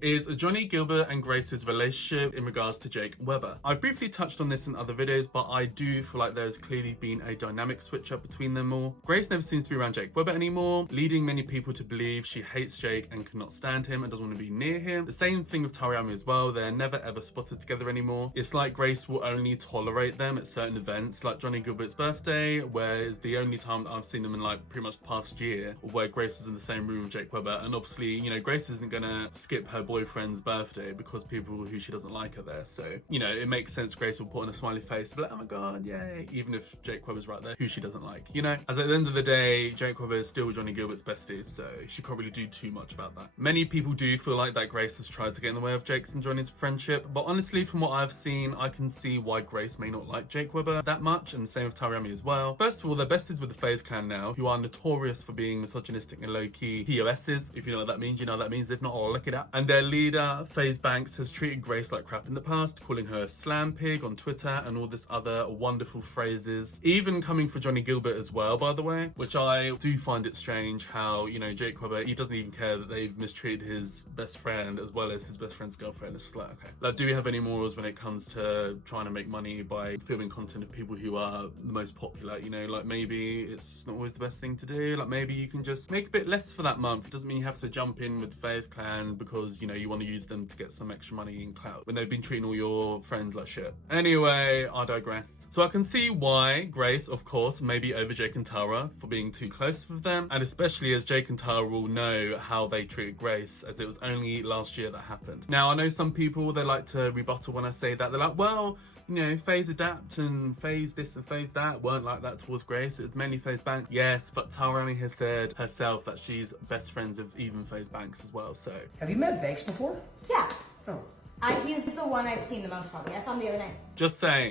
is Johnnie Guilbert and Grace's relationship in regards to Jake Webber. I've briefly touched on this in other videos, but I do feel like there's clearly been a dynamic switch up between them all. Grace never seems to be around Jake Webber anymore, leading many people to believe she hates Jake and cannot stand him and doesn't want to be near him. The same thing with Tariami as well. They're never ever spotted together anymore. It's like Grace will only tolerate them at certain events, like Johnnie Guilbert's birthday, where it's the only time that I've seen them in like pretty much the past year, where Grace was in the same room with Jake Webber. And obviously, you know, Grace isn't gonna skip her boyfriend's birthday because people who she doesn't like are there. So, you know, it makes sense Grace will put on a smiley face, be like, oh my god, yay, even if Jake Webber's right there, who she doesn't like, you know? As at the end of the day, Jake Webber is still Johnnie Guilbert's bestie, so she can't really do too much about that. Many people do feel like that Grace has tried to get in the way of Jake's and Johnny's friendship, but honestly, from what I've seen, I can see why Grace may not like Jake Webber that much, and same with Tariami as well. First of all, they're besties with the FaZe clan now, who are notorious for being misogynistic and low-key POSs. If you know what that means, you know what that means. If not, I'll look it up. And their leader, FaZe Banks, has treated Grace like crap in the past, calling her a slam pig on Twitter and all this other wonderful phrases. Even coming for Johnnie Guilbert as well, by the way, which I do find it strange how, you know, Jake Webber, he doesn't even care that they've mistreated his best friend as well as his best friend's girlfriend. It's just like, okay. Like, do we have any morals when it comes to trying to make money by filming content of people who are the most popular? You know, like maybe it's not always the best thing to do. Like maybe you can just make a bit less for that month. It doesn't mean you have to jump in with FaZe clan because, you know, you want to use them to get some extra money and clout when they've been treating all your friends like shit. Anyway, I digress. So I can see why Grace, of course, may be over Jake and Tara for being too close with them, and especially as Jake and Tara will know how they treated Grace, as it was only last year that happened. Now, I know some people, they like to rebuttal when I say that. They're like, well, you know, FaZe Adapt and FaZe this and FaZe that weren't like that towards Grace. It was mainly FaZe Banks. Yes, but Tariami has said herself that she's best friends with even FaZe Banks as well, so. Have you met Banks before? Yeah. Oh. He's the one I've seen the most probably. I saw him the other night. Just saying.